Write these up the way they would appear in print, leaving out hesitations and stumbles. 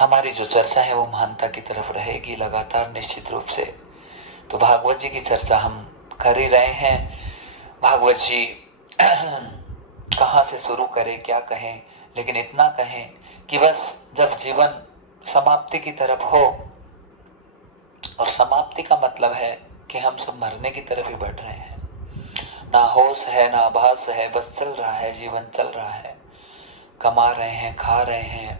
हमारी जो चर्चा है वो महानता की तरफ रहेगी लगातार निश्चित रूप से। तो भागवत जी की चर्चा हम कर ही रहे हैं। भागवत जी कहाँ से शुरू करें, क्या कहें, लेकिन इतना कहें कि बस जब जीवन समाप्ति की तरफ हो, और समाप्ति का मतलब है कि हम सब मरने की तरफ ही बढ़ रहे हैं, ना होश है ना आभास है, बस चल रहा है, जीवन चल रहा है, कमा रहे हैं, खा रहे हैं,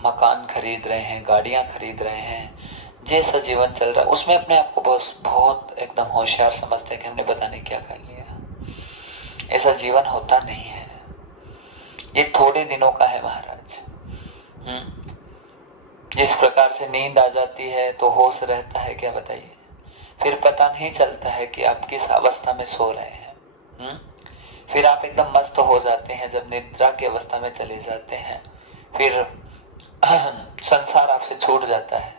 मकान खरीद रहे हैं, गाड़ियां खरीद रहे हैं, जैसा जीवन चल रहा है उसमें अपने आप को बहुत बहुत एकदम होशियार समझते हैं कि हमने पता नहीं क्या कर लिया। ऐसा जीवन होता नहीं है, ये थोड़े दिनों का है महाराज। जिस प्रकार से नींद आ जाती है तो होश रहता है क्या बताइए, फिर पता नहीं चलता है कि आप किस अवस्था में सो रहे हैं। फिर आप एकदम मस्त हो जाते हैं जब निद्रा की अवस्था में चले जाते हैं, फिर संसार आपसे छूट जाता है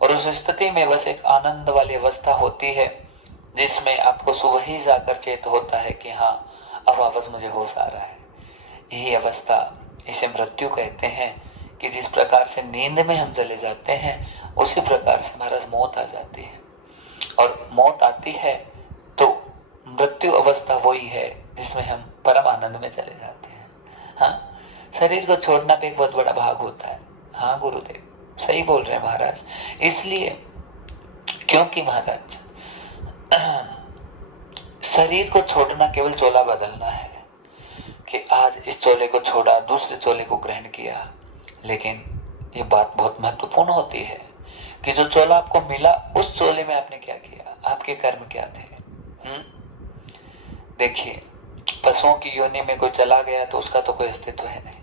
और उस स्थिति में बस एक आनंद वाली अवस्था होती है जिसमें आपको सुबह ही जाकर चेत होता है कि हाँ अब वापस मुझे होश आ रहा है। यही अवस्था, इसे मृत्यु कहते हैं कि जिस प्रकार से नींद में हम चले जाते हैं उसी प्रकार से हमारा मौत आ जाती है, और मौत आती है तो मृत्यु अवस्था वही है जिसमें हम परम आनंद में चले जाते हैं। हाँ, शरीर को छोड़ना भी एक बहुत बड़ा भाग होता है। हाँ गुरुदेव सही बोल रहे हैं महाराज। इसलिए क्योंकि महाराज शरीर को छोड़ना केवल चोला बदलना है कि आज इस चोले को छोड़ा, दूसरे चोले को ग्रहण किया, लेकिन ये बात बहुत महत्वपूर्ण होती है कि जो चोला आपको मिला उस चोले में आपने क्या किया, आपके कर्म क्या थे। देखिए, पशुओं की योनि में कोई चला गया तो उसका तो कोई अस्तित्व है नहीं,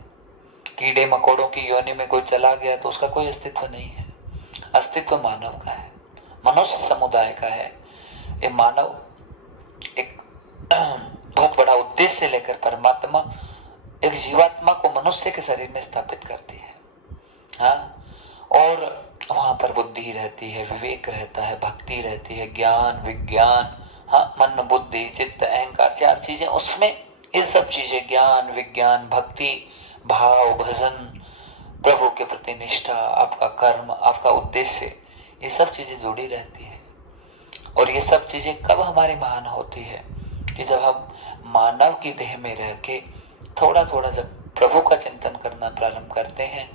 कीड़े मकोड़ों की योनि में कोई चला गया तो उसका कोई अस्तित्व नहीं है। अस्तित्व मानव का है, मनुष्य समुदाय का है। ये मानव एक बहुत बड़ा उद्देश्य लेकर परमात्मा एक जीवात्मा को मनुष्य के शरीर में स्थापित करती है। हाँ, और वहां पर बुद्धि रहती है, विवेक रहता है, भक्ति रहती है, ज्ञान विज्ञान, हाँ, मन बुद्धि चित्त अहंकार, चार चीजें उसमें, ये सब चीजें ज्ञान विज्ञान भक्ति भाव भजन, प्रभु के प्रति निष्ठा, आपका कर्म, आपका उद्देश्य, ये सब चीजें जुड़ी रहती है। और ये सब चीजें कब हमारी महान होती है कि जब हम मानव की देह में रह के थोड़ा थोड़ा जब प्रभु का चिंतन करना प्रारंभ करते हैं,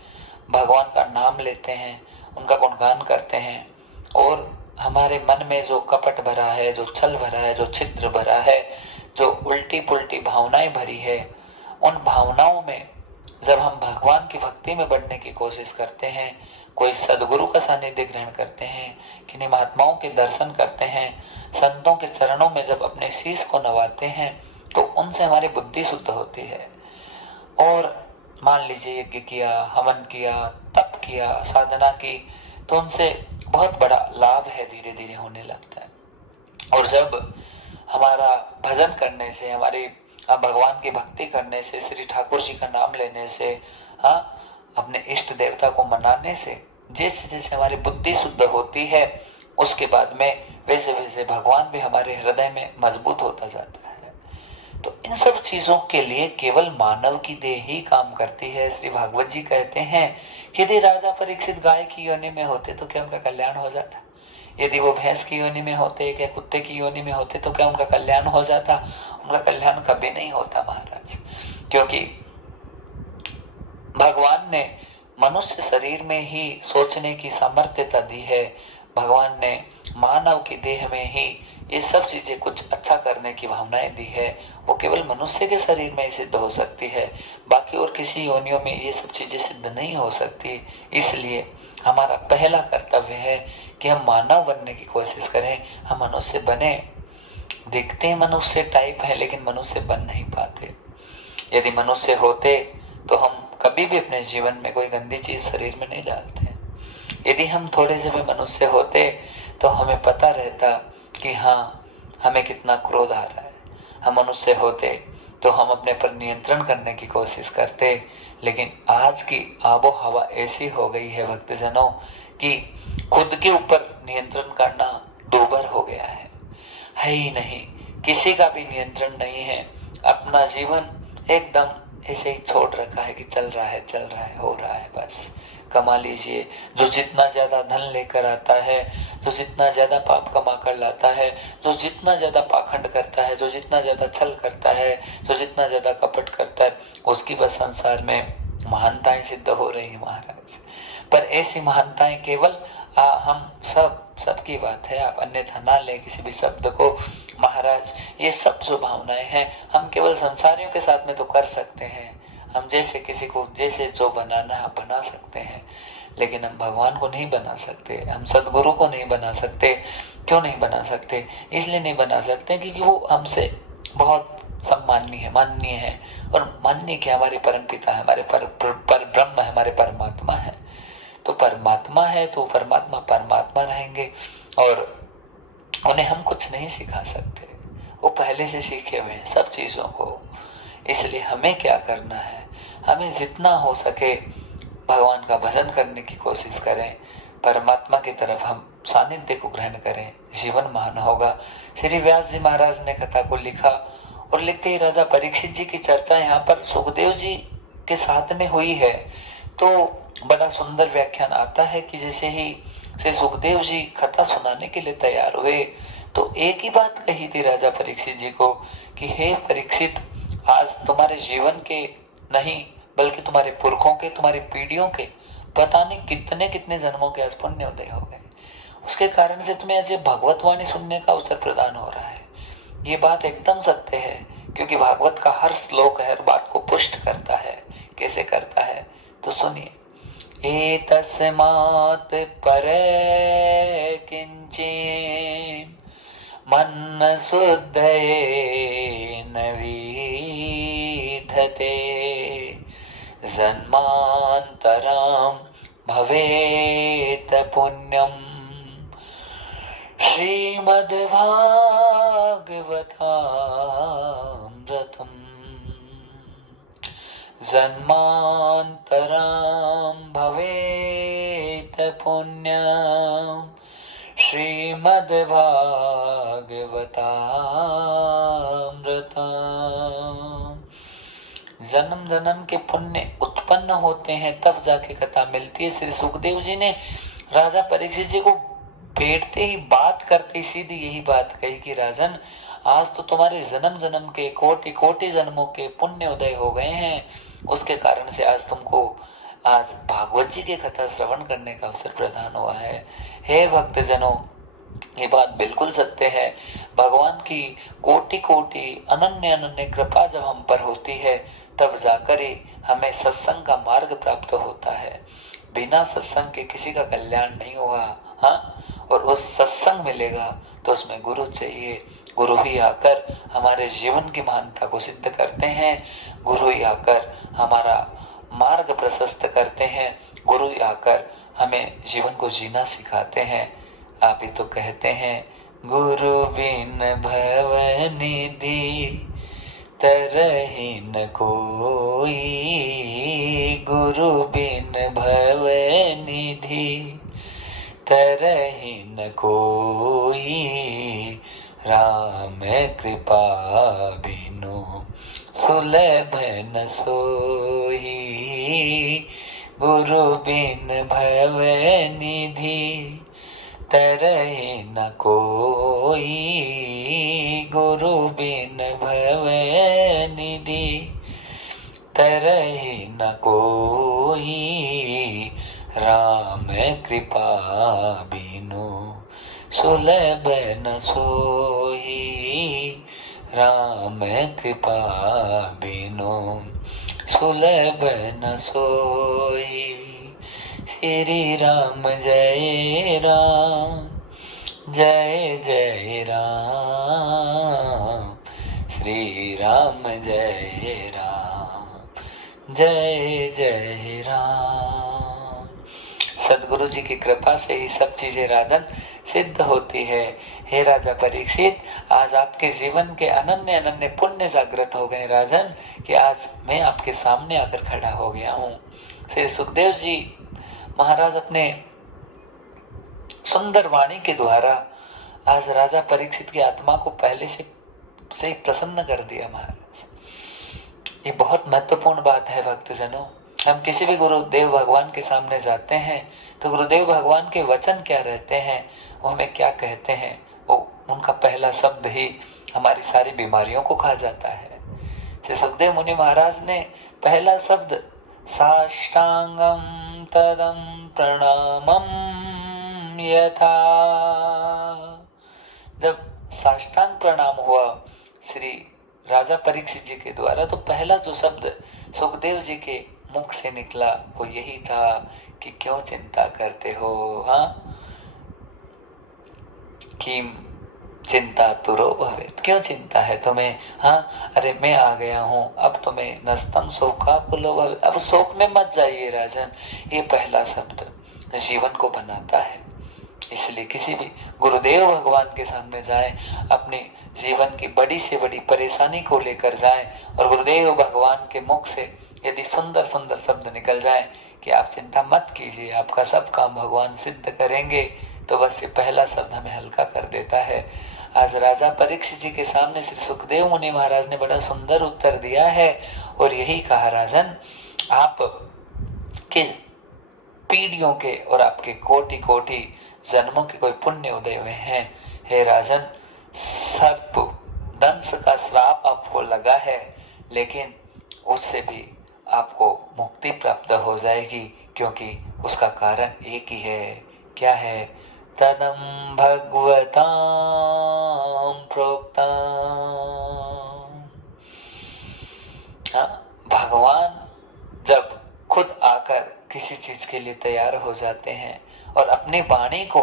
भगवान का नाम लेते हैं, उनका गुणगान करते हैं, और हमारे मन में जो कपट भरा है, जो छल भरा है, जो छिद्र भरा है, जो उल्टी पुल्टी भावनाएं भरी है, उन भावनाओं में जब हम भगवान की भक्ति में बढ़ने की कोशिश करते हैं, कोई सदगुरु का सानिध्य ग्रहण करते हैं, किन्हीं महात्माओं के दर्शन करते हैं, संतों के चरणों में जब अपने शीश को नवाते हैं, तो उनसे हमारी बुद्धि शुद्ध होती है। और मान लीजिए यज्ञ किया, हवन किया, तप किया, साधना की, तो उनसे बहुत बड़ा लाभ है धीरे धीरे होने लगता है। और जब हमारा भजन करने से, हमारी भगवान की भक्ति करने से, श्री ठाकुर जी का नाम लेने से, हाँ, अपने इष्ट देवता को मनाने से जैसे जैसे हमारी बुद्धि शुद्ध होती है, उसके बाद में वैसे वैसे भगवान भी हमारे हृदय में मजबूत होता जाता है। तो इन सब चीजों के लिए केवल मानव की देह ही काम करती है। श्री भागवत जी कहते हैं कि यदि राजा परीक्षित गाय की योनि में होते तो क्या उनका कल्याण हो जाता, यदि वो भैंस की योनि में होते, क्या कुत्ते की योनि में होते तो क्या उनका कल्याण हो जाता। उनका कल्याण कभी नहीं होता महाराज, क्योंकि भगवान ने मनुष्य शरीर में ही सोचने की सामर्थ्यता दी है। भगवान ने मानव की देह में ही ये सब चीजें कुछ अच्छा करने की भावनाएं दी है। वो केवल मनुष्य के शरीर में ही सिद्ध हो सकती है, बाकी और किसी योनियों में ये सब चीजें सिद्ध नहीं हो सकती। इसलिए हमारा पहला कर्तव्य है कि हम मानव बनने की कोशिश करें, हम मनुष्य बने। दिखते हैं मनुष्य टाइप है, लेकिन मनुष्य बन नहीं पाते। यदि मनुष्य होते तो हम कभी भी अपने जीवन में कोई गंदी चीज शरीर में नहीं डालते। यदि हम थोड़े से भी मनुष्य होते तो हमें पता रहता कि हाँ, हमें कितना क्रोध आ रहा है। हम मनुष्य होते तो हम अपने पर नियंत्रण करने की कोशिश करते। लेकिन आज की आबो हवा ऐसी हो गई है भक्तजनों कि खुद के ऊपर नियंत्रण करना दूभर हो गया है ही नहीं, किसी का भी नियंत्रण नहीं है। अपना जीवन एकदम ऐसे ही छोड़ रखा है कि चल रहा है, हो रहा है, बस कमा लीजिए। जो जितना ज्यादा धन लेकर आता है, जो जितना ज्यादा पाप कमा कर लाता है, जो जितना ज्यादा पाखंड करता है, जो जितना ज्यादा छल करता है, जो जितना ज्यादा कपट करता है, उसकी बस संसार में महानताएं सिद्ध हो रही है महाराज। पर ऐसी महानताएं केवल हम सबकी बात है, आप अन्यथा ना ले किसी भी शब्द को महाराज। ये सब जो भावनाएं हैं हम केवल संसारियों के साथ में तो कर सकते हैं, हम जैसे किसी को जैसे जो बनाना है बना सकते हैं, लेकिन हम भगवान को नहीं बना सकते, हम सदगुरु को नहीं बना सकते। क्यों नहीं बना सकते? इसलिए नहीं बना सकते क्योंकि वो हमसे बहुत सम्माननीय है, माननीय है। और माननीय क्या, हमारे परम पिता है, हमारे पर ब्रह्म है, हमारे परमात्मा है। तो परमात्मा है तो परमात्मा परमात्मा रहेंगे और उन्हें हम कुछ नहीं सिखा सकते, वो पहले से सीखे हुए हैं सब चीज़ों को। इसलिए हमें क्या करना है, हमें जितना हो सके भगवान का भजन करने की कोशिश करें, परमात्मा की तरफ हम सानिध्य को ग्रहण करें, जीवन महान होगा। श्री व्यास जी महाराज ने कथा को लिखा और लिखते ही राजा परीक्षित जी की चर्चा यहाँ पर सुखदेव जी के साथ में हुई है। तो बड़ा सुंदर व्याख्यान आता है कि जैसे ही श्री सुखदेव जी कथा सुनाने के लिए तैयार हुए तो एक ही बात कही थी राजा परीक्षित जी को कि हे परीक्षित, आज तुम्हारे जीवन के नहीं बल्कि तुम्हारे पुरखों के, तुम्हारी पीढ़ियों के पता नहीं कितने कितने जन्मों के आज पुण्योदय हो गए, उसके कारण से तुम्हें आज भगवत वाणी सुनने का अवसर प्रदान हो रहा है। ये बात एकदम सत्य है क्योंकि भागवत का हर श्लोक हर बात को पुष्ट करता है। कैसे करता है तो सुनिए। एतस्मात् परे किंचिन मन शुद्धये न विधते जन्मान्तरं भवेत् पुण्यम् श्रीमद्भागवतामृतम् जन्मान्तरं भवेत् पुण्यम् श्रीमद्भागवतामृतम्। जन्म जन्म के पुण्य उत्पन्न होते हैं तब जाके कथा मिलती है। श्री सुखदेव जी ने राजा परीक्षित जी को बैठते ही बात करते ही सीधी यही बात कही कि राजन, आज तो तुम्हारे जन्म जन्म के कोटि कोटि जन्मों के पुण्य उदय हो गए हैं, उसके कारण से आज तुमको आज भागवत जी की कथा श्रवण करने का अवसर प्रदान हुआ है। हे भक्तजनों, ये बात बिल्कुल सत्य है। भगवान की कोटि कोटि अनन्य अनन्य कृपा जब हम पर होती है तब जाकर ही हमें सत्संग का मार्ग प्राप्त होता है। बिना सत्संग के किसी का कल्याण नहीं हुआ। हाँ, और उस सत्संग मिलेगा तो उसमें गुरु चाहिए। गुरु ही आकर हमारे जीवन की महानता को सिद्ध करते हैं, गुरु ही आकर हमारा मार्ग प्रशस्त करते हैं, गुरु ही आकर हमें जीवन को जीना सिखाते हैं। आप ही तो कहते हैं गुरु बिन भव निधि तरहि न कोई, गुरु बिन भव निधि तरहि न कोई, राम कृपा बिनु सुलभ न सोई, गुरु बिन भव निधि तरहि न कोई, गुरु बिन भव निधि तरहि न कोई, राम कृपा बिनु सुलभ न सोई, राम कृपा बिनु सुलभ न सोई। श्री राम जय राम, जय जय राम, श्री राम जय राम, जय जय राम। सदगुरु जी की कृपा से ही सब चीजें राजन सिद्ध होती है। हे राजा परीक्षित, आज आपके जीवन के अनन्य अनन्य पुण्य जागृत हो गए राजन, कि आज मैं आपके सामने आकर खड़ा हो गया हूँ। श्री सुखदेव जी महाराज अपने सुंदर वाणी के द्वारा आज राजा परीक्षित की आत्मा को पहले से प्रसन्न कर दिया महाराज। ये बहुत महत्वपूर्ण बात है भक्तजनों। हम किसी भी गुरुदेव भगवान के सामने जाते हैं तो गुरुदेव भगवान के वचन क्या रहते हैं, वो हमें क्या कहते हैं, वो उनका पहला शब्द ही हमारी सारी बीमारियों को खा जाता है। श्री सुखदेव मुनि महाराज ने पहला शब्द साष्टांगम तदम प्रणामम यथा, जब साष्टांग प्रणाम हुआ श्री राजा परीक्षित जी के द्वारा, तो पहला जो शब्द सुखदेव जी के मुख से निकला वो यही था कि क्यों चिंता करते हो, हाँ, कि चिंता तुरो भवेत, क्यों चिंता है तुम्हें, हाँ, अरे मैं आ गया हूँ, अब तुम्हें नस्तम शोका कुलो भवेत, अब शोक में मत जाइए राजन। ये पहला शब्द जीवन को बनाता है। इसलिए किसी भी गुरुदेव भगवान के सामने जाएं, अपने जीवन की बड़ी से बड़ी परेशानी को लेकर जाएं और गुरुदेव भगवान के मुख से यदि सुंदर सुंदर शब्द निकल जाएं कि आप चिंता मत कीजिए, आपका सब काम भगवान सिद्ध करेंगे, तो बस ये पहला शब्द हमें हल्का कर देता है। आज राजा परीक्षित जी के सामने श्री सुखदेव मुनि महाराज ने बड़ा सुंदर उत्तर दिया है और यही कहा, राजन आप के पीढ़ियों के और आपके कोटि कोटि जन्मों के कोई पुण्य उदय हुए हैं। हे राजन, सर्प दंश का श्राप आपको लगा है, लेकिन उससे भी आपको मुक्ति प्राप्त हो जाएगी, क्योंकि उसका कारण एक ही है। क्या है? तदम भगवतां प्रोक्तम्। भगवान जब खुद आकर किसी चीज के लिए तैयार हो जाते हैं और अपनी वाणी को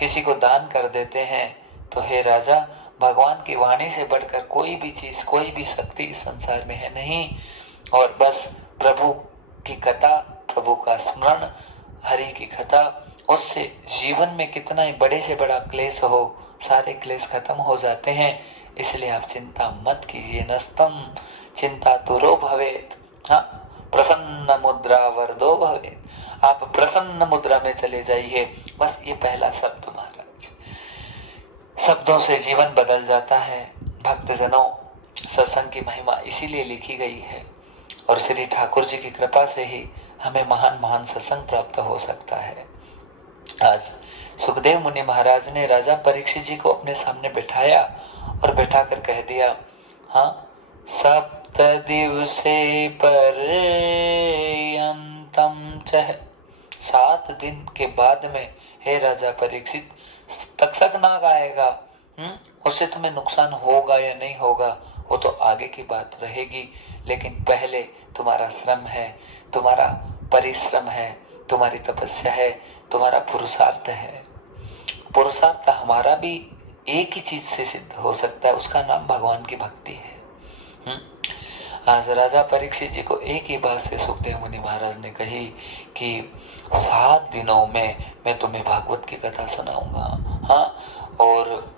किसी को दान कर देते हैं, तो हे राजा, भगवान की वाणी से बढ़कर कोई भी चीज, कोई भी शक्ति इस संसार में है नहीं। और बस प्रभु की कथा, प्रभु का स्मरण, हरि की कथा, उससे जीवन में कितना ही बड़े से बड़ा क्लेश हो, सारे क्लेश खत्म हो जाते हैं। इसलिए आप चिंता मत कीजिए। नस्तम चिंता तुरो भवेत, हाँ, प्रसन्न मुद्रा वरदो भवेत। आप प्रसन्न मुद्रा में चले जाइए। बस ये पहला शब्द महाराज, शब्दों से जीवन बदल जाता है। भक्तजनों, सत्संग की महिमा इसीलिए लिखी गई है और श्री ठाकुर जी की कृपा से ही हमें महान महान सत्संग प्राप्त हो सकता है। आज सुखदेव मुनि महाराज ने राजा परीक्षित जी को अपने सामने बैठाया और बैठाकर कह दिया, हाँ, सप्त दिवसे पर्यंतम चह, 7 दिन के बाद में हे राजा परीक्षित तक्षक नाग आएगा। उससे तुम्हें नुकसान होगा या नहीं होगा वो तो आगे की बात रहेगी, लेकिन पहले तुम्हारा श्रम है, तुम्हारा परिश्रम है, तुम्हारी तपस्या है, तुम्हारा पुरुषार्थ है। पुरुषार्थ हमारा भी एक ही चीज से सिद्ध हो सकता है, उसका नाम भगवान की भक्ति है। आज राजा परीक्षित जी को एक ही बात से सुखदेव मुनि महाराज ने कही कि 7 दिनों में मैं तुम्हें भागवत की कथा सुनाऊंगा, हाँ, और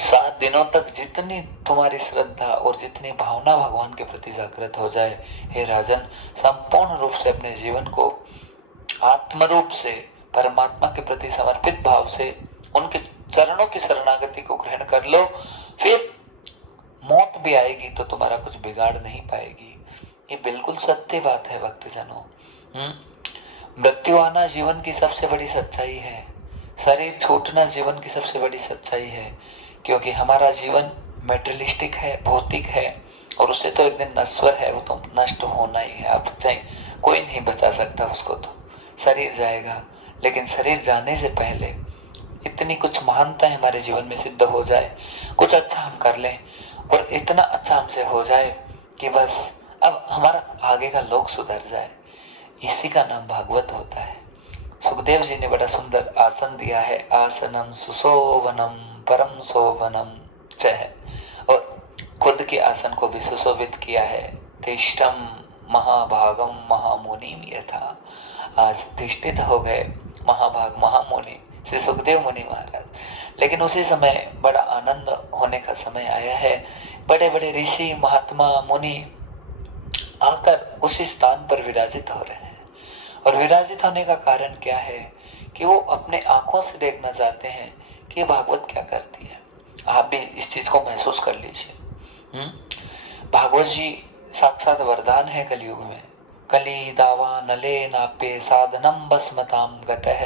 7 दिनों तक जितनी तुम्हारी श्रद्धा और जितनी भावना भगवान के प्रति जागृत हो जाए, हे राजन, संपूर्ण रूप से अपने जीवन को आत्मरूप से परमात्मा के प्रति समर्पित भाव से उनके चरणों की शरणागति को ग्रहण कर लो। फिर मौत भी आएगी तो तुम्हारा कुछ बिगाड़ नहीं पाएगी। ये बिल्कुल सत्य बात है भक्तजनों। मृत्यु आना जीवन की सबसे बड़ी सच्चाई है, शरीर छूटना जीवन की सबसे बड़ी सच्चाई है, क्योंकि हमारा जीवन मेटेरियलिस्टिक है, भौतिक है, और उससे तो एक दिन नश्वर है, वो तो नष्ट होना ही है। आप चाहे कोई नहीं बचा सकता उसको, तो शरीर जाएगा, लेकिन शरीर जाने से पहले इतनी कुछ महानताएं हमारे जीवन में सिद्ध हो जाए, कुछ अच्छा हम कर लें और इतना अच्छा हमसे हो जाए कि बस अब हमारा आगे का लोक सुधर जाए। इसी का नाम भागवत होता है। सुखदेव जी ने बड़ा सुंदर आसन दिया है, आसनम सुशोभनम परम शोभनम चह, और खुद के आसन को भी सुशोभित किया है। तिष्ठम महाभागम महामुनिम यथा, आज अधिष्ठित हो गए महाभाग महामुनि श्री सुखदेव मुनि महाराज। लेकिन उसी समय बड़ा आनंद होने का समय आया है। बड़े बड़े ऋषि महात्मा मुनि आकर उसी स्थान पर विराजित हो रहे हैं, और विराजित होने का कारण क्या है कि वो अपने आंखों से देखना चाहते हैं कि भागवत क्या करती है। आप भी इस चीज को महसूस कर लीजिए। भागवत जी साक्षात वरदान है कलयुग में। कली दावा नले नापे साधनम भस्मताम गतः।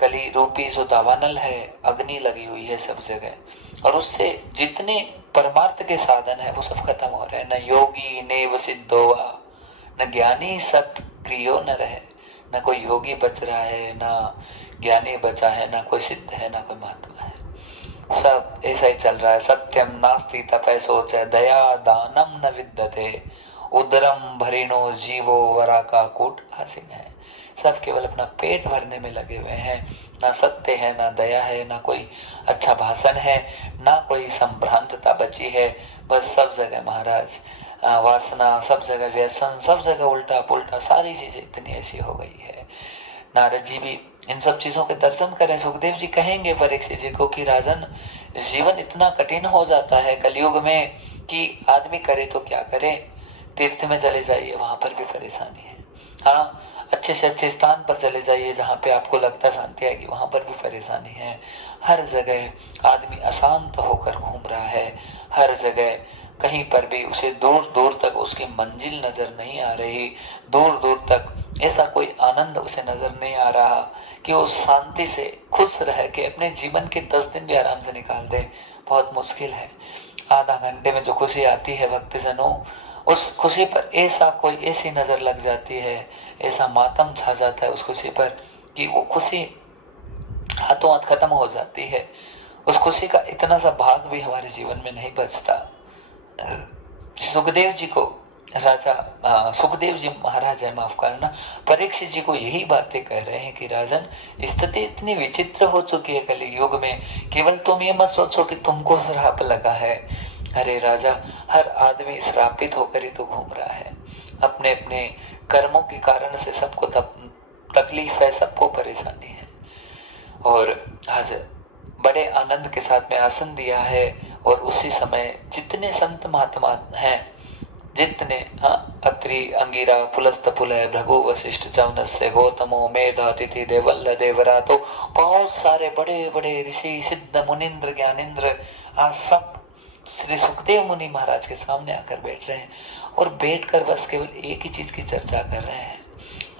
कली रूपी जो दावानल है, अग्नि लगी हुई है सब जगह, और उससे जितने परमार्थ के साधन है वो सब खत्म हो रहे हैं। न योगी नेव सिद्धोवा, न ज्ञानी सत्क्रियो न रहे। न कोई योगी बच रहा है, न ज्ञानी बचा है, न कोई सिद्ध है, न कोई महात्मा है। सब ऐसा ही चल रहा है। सत्यम नास्ति तपय सोच दया दानम न विद्यते। उदरम भरिणो जीवो वरा का कूट आसीन है। सब केवल अपना पेट भरने में लगे हुए हैं। ना सत्य है, ना दया है, ना कोई अच्छा भाषण है, ना कोई संभ्रांतता बची है। बस सब जगह महाराज वासना, सब जगह व्यसन, सब जगह उल्टा पुल्टा, सारी चीजें इतनी ऐसी हो गई है। नारद जी भी इन सब चीजों के दर्शन करें। सुखदेव जी कहेंगे परीक्षित जी को कि राजन, जीवन इतना कठिन हो जाता है कलयुग में कि आदमी करे तो क्या करे। तीर्थ में चले जाइए, वहां पर भी परेशानी है। हाँ, अच्छे से अच्छे स्थान पर चले जाइए जहाँ पे आपको लगता शांति आएगी, वहां पर भी परेशानी है। हर जगह आदमी अशांत होकर घूम रहा है। हर जगह कहीं पर भी उसे दूर दूर तक उसकी मंजिल नजर नहीं आ रही। दूर दूर तक ऐसा कोई आनंद उसे नजर नहीं आ रहा कि वो शांति से खुश रह के अपने जीवन के 10 दिन भी आराम से निकाल दे। बहुत मुश्किल है। आधा घंटे में जो खुशी आती है भक्तजनों, उस खुशी पर ऐसा कोई ऐसी नजर लग जाती है, ऐसा मातम छा जाता है उस खुशी पर कि वो खुशी हाथों हाथ खत्म हो जाती है। उस खुशी का इतना सा भाग भी हमारे जीवन में नहीं बचता। सुखदेव जी को सुखदेव जी महाराज है, माफ करना, परीक्षित जी को यही बातें कह रहे हैं कि राजन, स्थिति इतनी विचित्र हो चुकी है कलयुग में। केवल तुम ये मत सोचो कि तुमको श्राप लगा है। अरे राजा, हर आदमी श्रापित होकर ही तो घूम रहा है। अपने अपने कर्मों के कारण से सबको तकलीफ है, सबको परेशानी है। और आज बड़े आनंद के साथ में आसन दिया है, और उसी समय जितने संत महात्मा हैं, जितने अत्रि अंगिरा पुलस्त पुलय भृगु वशिष्ठ चौनस्य गौतमो मेध अतिथि देवल्ल देवरा, तो बहुत सारे बड़े बड़े ऋषि सिद्ध मुनिंद्र ज्ञानेंद्र आज सब श्री सुखदेव मुनि महाराज के सामने आकर बैठ रहे हैं। और बैठकर बस केवल एक ही चीज की चर्चा कर रहे हैं।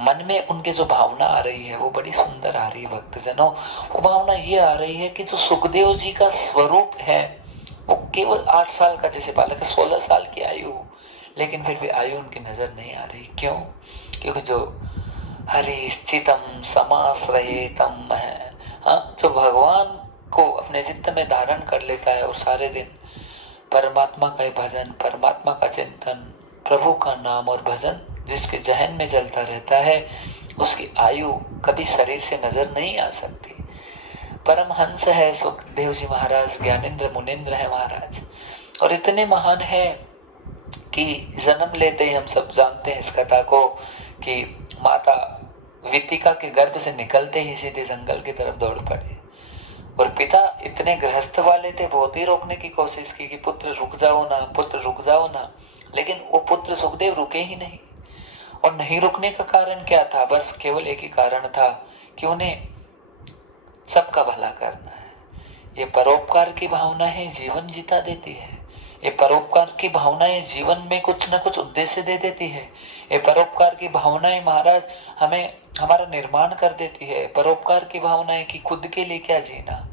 मन में उनके जो भावना आ रही है वो बड़ी सुंदर आ रही है भक्तजनों। वो भावना ये आ रही है कि जो सुखदेव जी का स्वरूप है वो केवल 8 साल का जैसे बालक है, 16 साल की आयु, लेकिन फिर भी आयु उनकी नजर नहीं आ रही। क्यों? क्योंकि जो हरिश्चितम समाश्रयेतम है, जो भगवान को अपने चित्त में धारण कर लेता है और सारे दिन परमात्मा का भजन, परमात्मा का चिंतन, प्रभु का नाम और भजन जिसके जहन में चलता रहता है, उसकी आयु कभी शरीर से नजर नहीं आ सकती। परमहंस है सुखदेव जी महाराज, ज्ञानेंद्र मुनिंद्र है महाराज, और इतने महान है कि जन्म लेते ही हम सब जानते हैं इस कथा को कि माता वितिका के गर्भ से निकलते ही सीधे जंगल की तरफ दौड़ पड़े। और पिता इतने गृहस्थ वाले थे, बहुत ही रोकने की कोशिश की कि पुत्र रुक जाओ ना, पुत्र रुक जाओ ना, लेकिन वो पुत्र सुखदेव रुके ही नहीं। और नहीं रुकने का कारण क्या था? बस केवल एक ही कारण था कि उन्हें सबका भला करना है। ये परोपकार की भावनाएं जीवन जीता देती है। ये परोपकार की भावनाएं जीवन में कुछ न कुछ उद्देश्य दे देती है। ये परोपकार की भावनाएं महाराज हमें हमारा निर्माण कर देती है। परोपकार की भावनाएं कि खुद के लिए क्या जीना,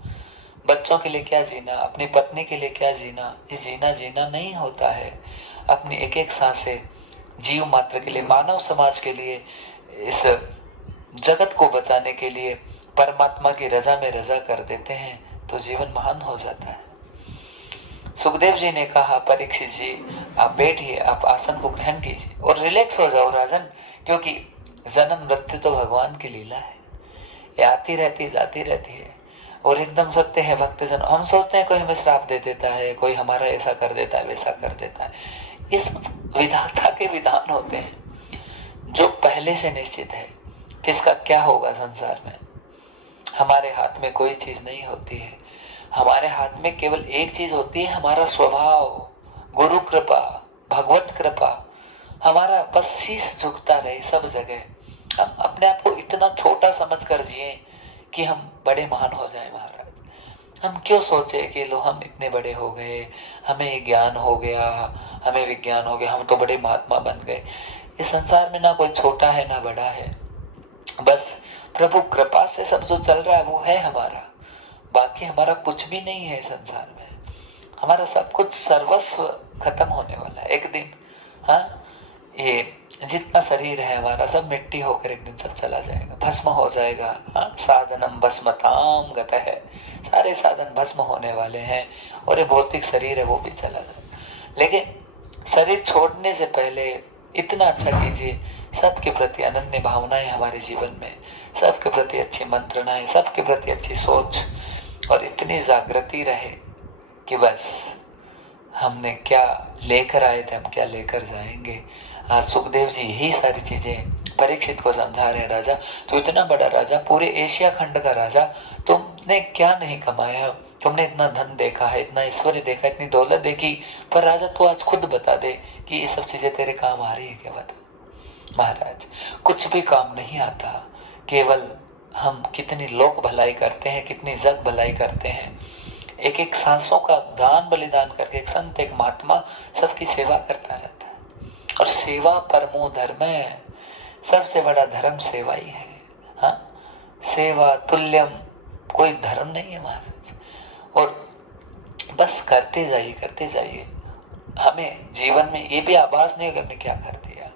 बच्चों के लिए क्या जीना, अपनी पत्नी के लिए क्या जीना, ये जीना नहीं होता है। अपनी एक एक सांसें जीव मात्र के लिए, मानव समाज के लिए, इस जगत को बचाने के लिए परमात्मा की रजा में रजा कर देते हैं तो जीवन महान हो जाता है। सुखदेव जी ने कहा, परीक्षित जी आप बैठिए, आप आसन को ग्रहण कीजिए और रिलैक्स हो जाओ राजन, क्योंकि जन्म मृत्यु तो भगवान की लीला है। ये आती रहती जाती रहती है। और एकदम सत्य है भक्तजन, हम सोचते हैं कोई हमें श्राप दे देता है, कोई हमारा ऐसा कर देता है, वैसा कर देता है। ये सब विधाता के विधान होते हैं जो पहले से निश्चित है किसका क्या होगा संसार में। हमारे हाथ में कोई चीज नहीं होती है। हमारे हाथ में केवल एक चीज होती है, हमारा स्वभाव, गुरु कृपा, भगवत कृपा। हमारा बस शीश झुकता रहे सब जगह। हम अपने आप को इतना छोटा समझ कर जिए कि हम बड़े महान हो जाए महाराज। हम क्यों सोचे कि लो हम इतने बड़े हो गए, हमें ज्ञान हो गया, हमें विज्ञान हो गया, हम तो बड़े महात्मा बन गए। इस संसार में ना कोई छोटा है ना बड़ा है, बस प्रभु कृपा से सब जो चल रहा है वो है हमारा। बाकी हमारा कुछ भी नहीं है संसार में। हमारा सब कुछ सर्वस्व खत्म होने वाला है एक दिन। हाँ, ये जितना शरीर है हमारा सब मिट्टी होकर एक दिन सब चला जाएगा, भस्म हो जाएगा। हाँ, साधनम भस्मताम गतः है, सारे साधन भस्म होने वाले हैं और ये भौतिक शरीर है वो भी चला जाएगा। लेकिन शरीर छोड़ने से पहले इतना अच्छा कीजिए, सबके प्रति अनन्य भावनाएं हमारे जीवन में, सबके प्रति अच्छी मंत्रणाएं, सबके प्रति अच्छी सोच और इतनी जागृति रहे कि बस हमने क्या लेकर आए थे हम क्या लेकर जाएंगे। आज सुखदेव जी यही सारी चीजें परीक्षित को समझा रहे हैं। राजा, तो इतना बड़ा राजा, पूरे एशिया खंड का राजा, तुमने क्या नहीं कमाया, तुमने इतना धन देखा है, इतना ऐश्वर्य देखा, इतनी दौलत देखी, पर राजा तू आज खुद बता दे कि ये सब चीजें तेरे काम आ रही है क्या? बता। महाराज, कुछ भी काम नहीं आता, केवल हम कितनी लोक भलाई करते हैं, कितनी जग भलाई करते हैं। एक एक सांसों का दान बलिदान करके एक संत एक महात्मा सबकी सेवा करता रहता है। और सेवा परमो धर्म है, सबसे बड़ा धर्म सेवा ही है। हाँ, सेवा तुल्यम कोई धर्म नहीं है महाराज। और बस करते जाइए करते जाइए, हमें जीवन में ये भी आभास नहीं होगा हमने क्या कर दिया।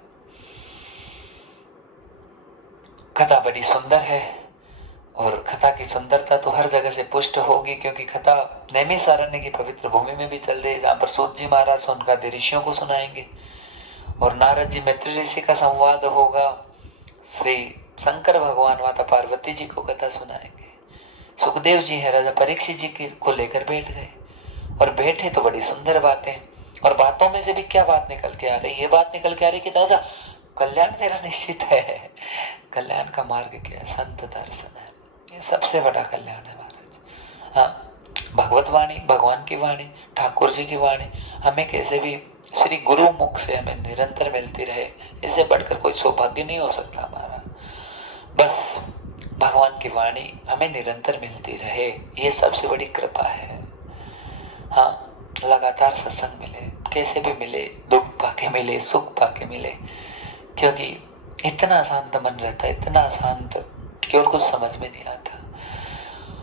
कथा बड़ी सुंदर है और कथा की सुंदरता तो हर जगह से पुष्ट होगी, क्योंकि कथा नैमिषारण्य की पवित्र भूमि में भी चल रही है, जहाँ पर सूत जी महाराज उनका ऋषियों को सुनाएंगे और नारद जी मैत्री ऋषि का संवाद होगा, श्री शंकर भगवान माता पार्वती जी को कथा सुनाएंगे, सुखदेव जी है राजा परीक्षित जी को लेकर बैठ गए और बैठे तो बड़ी सुंदर बातें, और बातों में से भी क्या बात निकल के आ रही, ये बात निकल के आ रही कि राजा कल्याण तेरा निश्चित है। कल्याण का मार्ग क्या है? संत दर्शन है, ये सबसे बड़ा कल्याण है महाराज। हाँ, भगवत वाणी, भगवान की वाणी, ठाकुर जी की वाणी हमें कैसे भी श्री गुरु मुख से हमें निरंतर मिलती रहे, इससे बढ़कर कोई सौभाग्य नहीं हो सकता हमारा। बस भगवान की वाणी हमें निरंतर मिलती रहे, ये सबसे बड़ी कृपा है। हाँ, लगातार सत्संग मिले, कैसे भी मिले, दुख पाके मिले, सुख पाके मिले, क्योंकि इतना शांत मन रहता है, इतना शांत कि और कुछ समझ में नहीं आता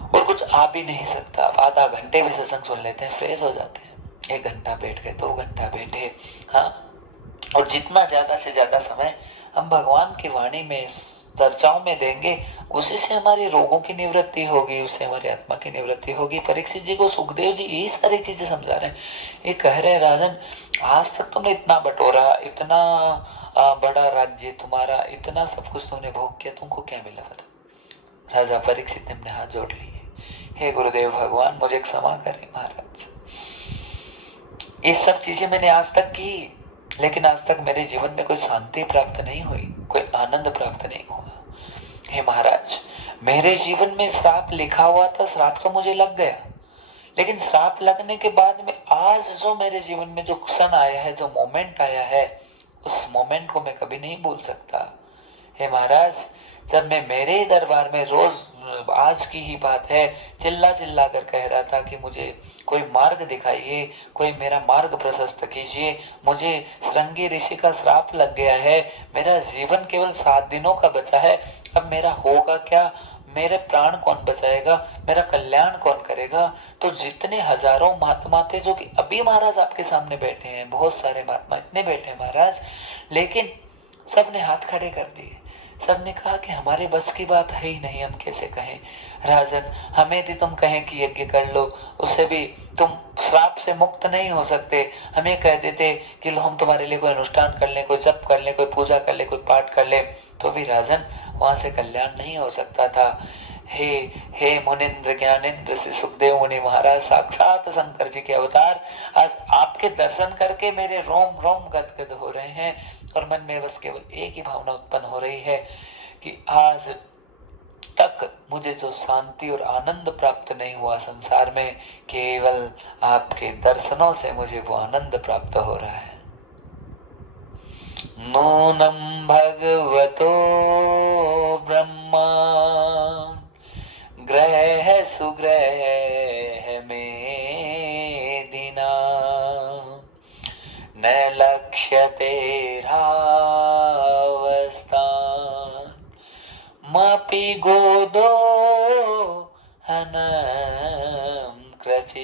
और कुछ आ भी नहीं सकता। आधा घंटे भी सत्संग सुन लेते हैं, फ्रेश हो जाते हैं। 1 घंटा बैठ गए, 2 घंटा बैठे। हाँ, और जितना ज्यादा से ज्यादा समय हम भगवान की वाणी में चर्चाओं में देंगे, उसी से हमारे रोगों की निवृत्ति होगी, उससे हमारी आत्मा की निवृत्ति होगी। परीक्षित जी को सुखदेव जी यही सारी चीजें समझा रहे हैं। ये कह रहे हैं, राजन आज तक तुमने इतना बटोरा, इतना बड़ा राज्य तुम्हारा, इतना सब कुछ तुमने भोग किया, तुमको क्या मिला बता? राजा परीक्षित ने अपने हाथ जोड़ लिए, हे गुरुदेव भगवान मुझे क्षमा करें महाराज, ये सब चीजें मैंने आज तक की, लेकिन आज तक मेरे जीवन में कोई शांति प्राप्त नहीं हुई, कोई आनंद प्राप्त नहीं हुआ। हे महाराज, मेरे जीवन में श्राप लिखा हुआ था, श्राप तो मुझे लग गया, लेकिन श्राप लगने के बाद में आज जो मेरे जीवन में जो क्षण आया है, जो मोमेंट आया है, उस मोमेंट को मैं कभी नहीं भूल सकता। हे महाराज, जब मैं मेरे दरबार में रोज, आज की ही बात है, चिल्ला चिल्ला कर कह रहा था कि मुझे कोई मार्ग दिखाइए, कोई मेरा मार्ग प्रशस्त कीजिए, मुझे श्रृंगी ऋषि का श्राप लग गया है, मेरा जीवन केवल 7 दिनों का बचा है, अब मेरा होगा क्या, मेरे प्राण कौन बचाएगा, मेरा कल्याण कौन करेगा? तो जितने हजारों महात्मा थे, जो कि अभी महाराज आपके सामने बैठे हैं, बहुत सारे महात्मा इतने बैठे हैं महाराज, लेकिन सबने हाथ खड़े कर दिए, सबने कहा कि हमारे बस की बात है ही नहीं, हम कैसे कहें। राजन, हमें भी तुम कहें कि यज्ञ कर लो, उससे भी तुम श्राप से मुक्त नहीं हो सकते। हमें कह देते कि लो हम तुम्हारे लिए कोई अनुष्ठान कर ले, कोई जप कर ले, कोई पूजा कर ले, कोई पाठ कर ले, तो भी राजन वहां से कल्याण नहीं हो सकता था। हे मुनिंद्र ज्ञानेंद्र से सुखदेव मुनि महाराज, साक्षात शंकर जी के अवतार, आज आपके दर्शन करके मेरे रोम रोम गदगद हो रहे हैं और मन में बस केवल एक ही भावना उत्पन्न हो रही है कि आज तक मुझे जो शांति और आनंद प्राप्त नहीं हुआ संसार में, केवल आपके दर्शनों से मुझे वो आनंद प्राप्त हो रहा है। नूनम भगवतो ब्रह्मा ग्रह सुग्रह मपि गोदो हनं क्रचित्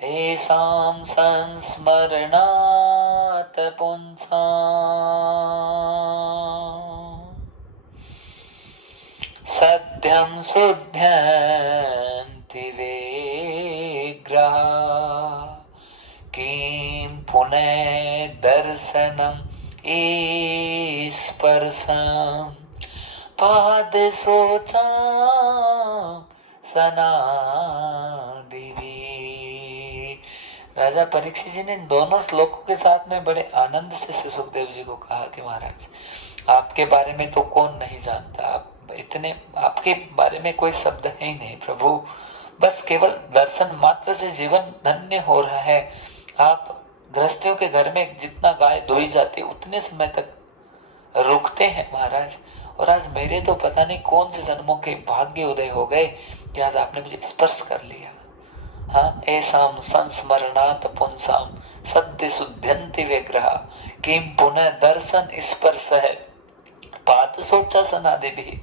एषां संस्मरणात् पुंसाम् सद्यं शुध्यन्ति विग्रहा किं पुनः दर्शनम् स्पर्शम् पादशोचां सनादिभिः। राजा परीक्षित जी ने इन दोनों श्लोकों के साथ में बड़े आनंद से सुखदेव जी को कहा कि महाराज, आपके बारे में तो कौन नहीं जानता, आप इतने, आपके बारे में कोई शब्द है ही नहीं प्रभु, बस केवल दर्शन मात्र से जीवन धन्य हो रहा है। आप गृहस्थियों के घर में जितना गाय धोई जाती उतने समय तक रुकते हैं महाराज, और आज मेरे तो पता नहीं कौन से जन्मों के भाग्य उदय हो गए कि आज आपने मुझे स्पर्श कर लिया। हाँ, ऐसाम संस्मरणात् पुंसाम सद्य शुद्ध्यन्ति विग्रहा किम पुनः दर्शन स्पर्श है पाद सोचा सनादि भी।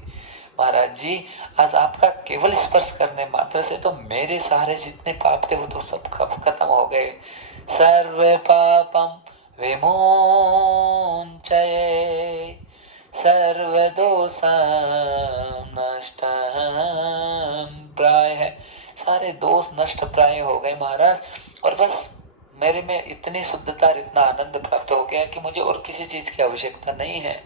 महाराज जी, आज आपका केवल स्पर्श करने मात्र से तो मेरे सारे जितने पाप थे वो तो सब खत्म हो गए। सर्व पापम विमोचये सर्वदोषां नष्टं प्रायः, सारे दोष नष्ट प्राय हो गए महाराज, और बस मेरे में इतनी शुद्धता, इतना आनंद प्राप्त हो गया कि मुझे और किसी चीज की आवश्यकता नहीं है।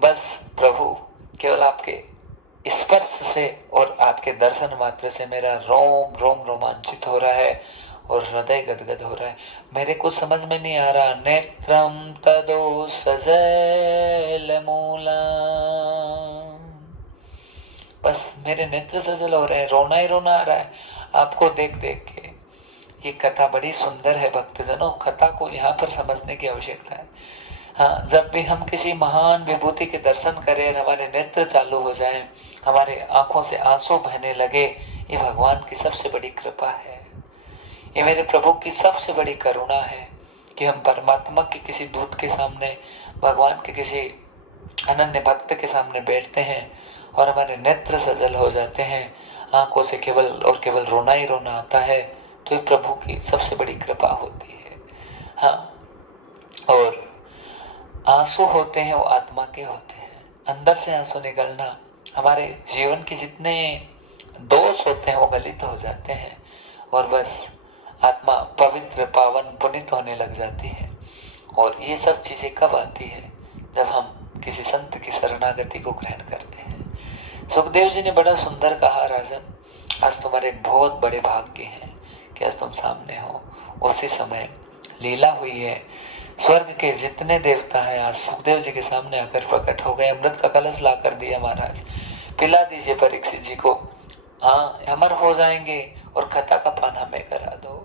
बस प्रभु, केवल आपके स्पर्श से और आपके दर्शन मात्र से मेरा रोम रोम रोमांचित हो रहा है और हृदय गदगद हो रहा है। मेरे कुछ समझ में नहीं आ रहा। नेत्रम तदो सजल मूला, बस मेरे नेत्र सजल हो रहे हैं, रोना ही रोना आ रहा है आपको देख देख के। ये कथा बड़ी सुंदर है भक्तजनों, कथा को यहाँ पर समझने की आवश्यकता है। हाँ, जब भी हम किसी महान विभूति के दर्शन करें और हमारे नेत्र चालू हो जाएं, हमारे आंखों से आंसू बहने लगे, ये भगवान की सबसे बड़ी कृपा है, ये मेरे प्रभु की सबसे बड़ी करुणा है कि हम परमात्मा के किसी दूत के सामने, भगवान के किसी अनन्य भक्त के सामने बैठते हैं और हमारे नेत्र सजल हो जाते हैं, आंखों से केवल और केवल रोना ही रोना आता है, तो ये प्रभु की सबसे बड़ी कृपा होती है। हाँ, और आंसू होते हैं वो आत्मा के होते हैं, अंदर से आंसू निकलना, हमारे जीवन के जितने दोष होते हैं वो गलित हो जाते हैं और बस आत्मा पवित्र पावन पुनीत होने लग जाती है। और ये सब चीजें कब आती है? जब हम किसी संत की शरणागति को ग्रहण करते हैं। सुखदेव जी ने बड़ा सुंदर कहा, राजन, आज तुम्हारे बहुत बड़े भाग्य हैं कि आज तुम सामने हो। उसी समय लीला हुई है, स्वर्ग के जितने देवता हैं आज सुखदेव जी के सामने आकर प्रकट हो गए। अमृत का कलश ला कर दिया, महाराज पिला दीजिए परीक्षित जी को, हाँ अमर हो जाएंगे, और कथा का पान हमें करा दो।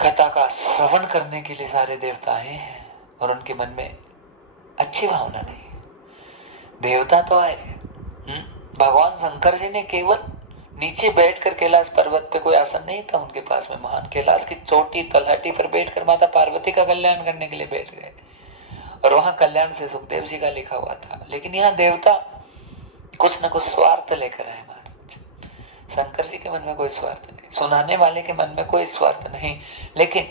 कथा का श्रवण करने के लिए सारे देवता आए हैं और उनके मन में अच्छी भावना नहीं। देवता तो आए, भगवान शंकर जी ने केवल नीचे बैठकर, कैलाश पर्वत पे कोई आसन नहीं था उनके पास में, महान कैलाश की चोटी तलहटी पर बैठकर माता पार्वती का कल्याण करने के लिए बैठ गए, और वहां कल्याण से सुखदेव जी का लिखा हुआ था। लेकिन यहाँ देवता कुछ न कुछ स्वार्थ लेकर आए महाराज। शंकर जी के मन में कोई स्वार्थ नहीं, सुनाने वाले के मन में कोई स्वार्थ नहीं, लेकिन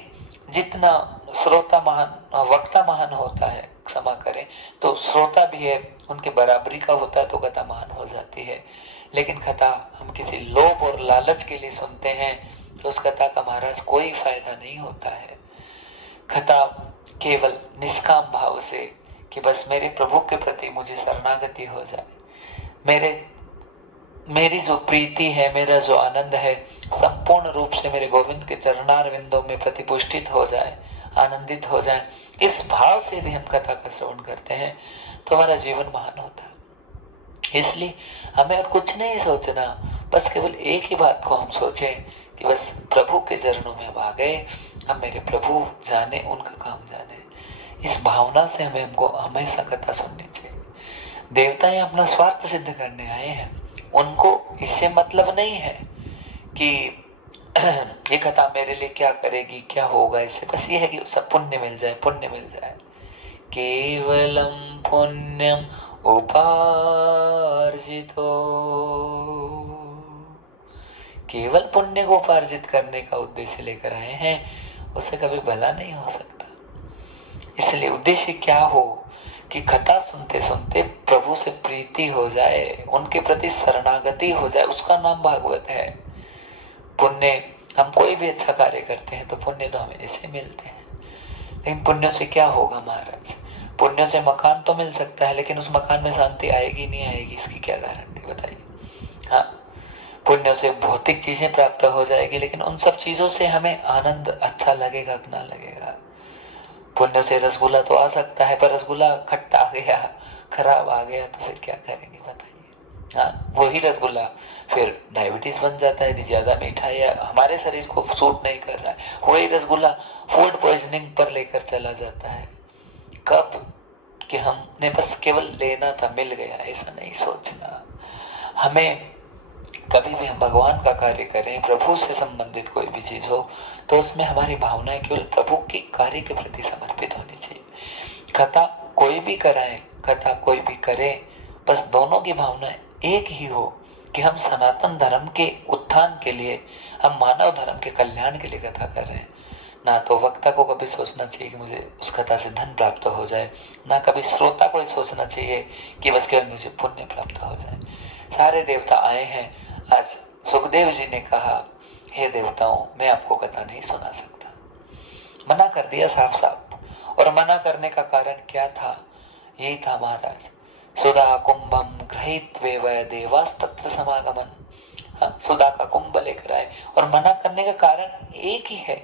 जितना श्रोता महान, वक्ता महान होता है, क्षमा करें, तो श्रोता भी है उनके बराबरी का होता है तो कथा महान हो जाती है। लेकिन कथा हम किसी लोभ और लालच के लिए सुनते हैं तो उस कथा का महाराज कोई फायदा नहीं होता है। कथा केवल निष्काम भाव से कि बस मेरे प्रभु के प्रति मुझे शरणागति हो जाए, मेरी जो प्रीति है, मेरा जो आनंद है, संपूर्ण रूप से मेरे गोविंद के चरणारविंदों में प्रतिपुष्टित हो जाए, आनंदित हो जाए, इस भाव से यदि हम कथा का श्रवण करते हैं तो हमारा जीवन महान होता है। इसलिए हमें और कुछ नहीं सोचना, बस केवल एक ही बात को हम सोचें कि बस प्रभु के चरणों में आ गए, हम मेरे प्रभु जाने, उनका काम जाने। इस भावना से हमको हमेशा कथा सुननी चाहिए। देवताएं अपना स्वार्थ सिद्ध करने आए हैं, उनको इससे मतलब नहीं है कि ये कथा मेरे लिए क्या करेगी, क्या होगा इससे, बस ये है कि सब पुण्य मिल जाए, पुण्य मिल जाए। केवलम पुण्यम उपार्जितो, केवल पुण्य को उपार्जित करने का उद्देश्य लेकर आए हैं, उससे कभी भला नहीं हो सकता। इसलिए उद्देश्य क्या हो कि कथा सुनते सुनते प्रभु से प्रीति हो जाए, उनके प्रति शरणागति हो जाए, उसका नाम भागवत है। पुण्य, हम कोई भी अच्छा कार्य करते हैं तो पुण्य तो हमें ऐसे मिलते हैं, लेकिन पुण्य से क्या होगा महाराज? पुण्य से मकान तो मिल सकता है, लेकिन उस मकान में शांति आएगी नहीं आएगी, इसकी क्या गारंटी बताइए? हाँ, पुण्य से भौतिक चीजें प्राप्त हो जाएगी, लेकिन उन सब चीजों से हमें आनंद अच्छा लगेगा कि ना लगेगा? पुण्य से रसगुल्ला तो आ सकता है, पर रसगुल्ला खट्टा आ गया, खराब आ गया, तो फिर क्या करेंगे बताइए? हाँ, वही रसगुल्ला फिर डायबिटीज बन जाता है, यदि ज्यादा मीठा या हमारे शरीर को सूट नहीं कर रहा है। वही रसगुल्ला फूड पॉइजनिंग पर लेकर चला जाता है। कब कि हमने बस केवल लेना था, मिल गया, ऐसा नहीं सोचना। हमें कभी भी हम भगवान का कार्य करें, प्रभु से संबंधित कोई भी चीज हो, तो उसमें हमारी भावनाएं केवल प्रभु के कार्य के प्रति समर्पित होनी चाहिए। कथा कोई भी कराए, कथा कोई भी करे, बस दोनों की भावनाएं एक ही हो कि हम सनातन धर्म के उत्थान के लिए, हम मानव धर्म के कल्याण के लिए कथा कर रहे हैं। ना तो वक्ता को कभी सोचना चाहिए कि मुझे उस कथा से धन प्राप्त हो जाए, ना कभी श्रोता को सोचना चाहिए कि बस केवल मुझे पुण्य प्राप्त हो जाए। सारे देवता आए हैं। आज सुखदेव जी ने कहा, हे देवताओं, मैं आपको कथा नहीं सुना सकता, मना कर दिया साफ साफ। और मना करने का कारण क्या था? यही था महाराज, सुधा कुंभम गृहीत्वेव देवास तत्र समागमन। हाँ, सुधा का कुंभ लेकर आए, और मना करने का कारण एक ही है,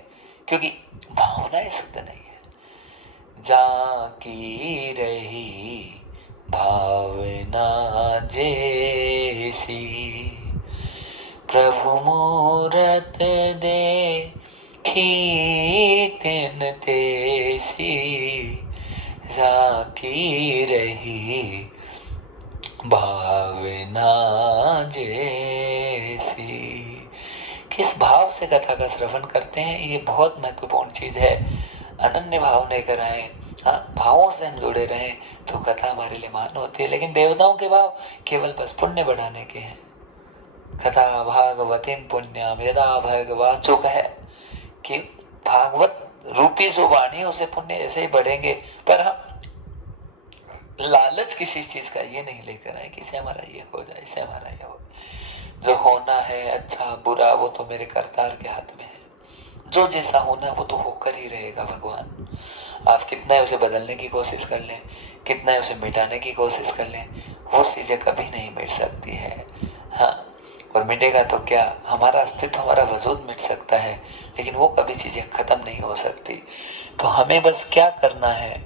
क्योंकि भावनाएं शुद्ध नहीं है। जाकी रही भावना जैसी, प्रभु मूरत देखी तिन तेसी, जाकी रही भावना जैसी। किस भाव से कथा का श्रवण करते हैं, ये बहुत महत्वपूर्ण चीज है। अनन्य भाव लेकर आए, हाँ, भावों से हम जुड़े रहें तो कथा हमारे लिए मान होती है। लेकिन देवताओं के भाव केवल बस पुण्य बढ़ाने के हैं। कथा भागवतीम पुण्याम यदा भगवाचुक है कि भागवत रूपी जो वाणी, उसे पुण्य ऐसे ही बढ़ेंगे। पर हम लालच किसी चीज का ये नहीं लेकर आए कि इससे हमारा ये हो जाए, इससे हमारा ये हो। जो होना है अच्छा बुरा, वो तो मेरे करतार के हाथ में है। जो जैसा होना है वो तो होकर ही रहेगा। भगवान, आप कितना उसे बदलने की कोशिश कर लें, कितना उसे मिटाने की कोशिश कर लें, वो चीजें कभी नहीं मिट सकती है। हाँ, और मिटेगा तो क्या, हमारा अस्तित्व, हमारा वजूद मिट सकता है, लेकिन वो कभी चीजें खत्म नहीं हो सकती। तो हमें बस क्या करना है,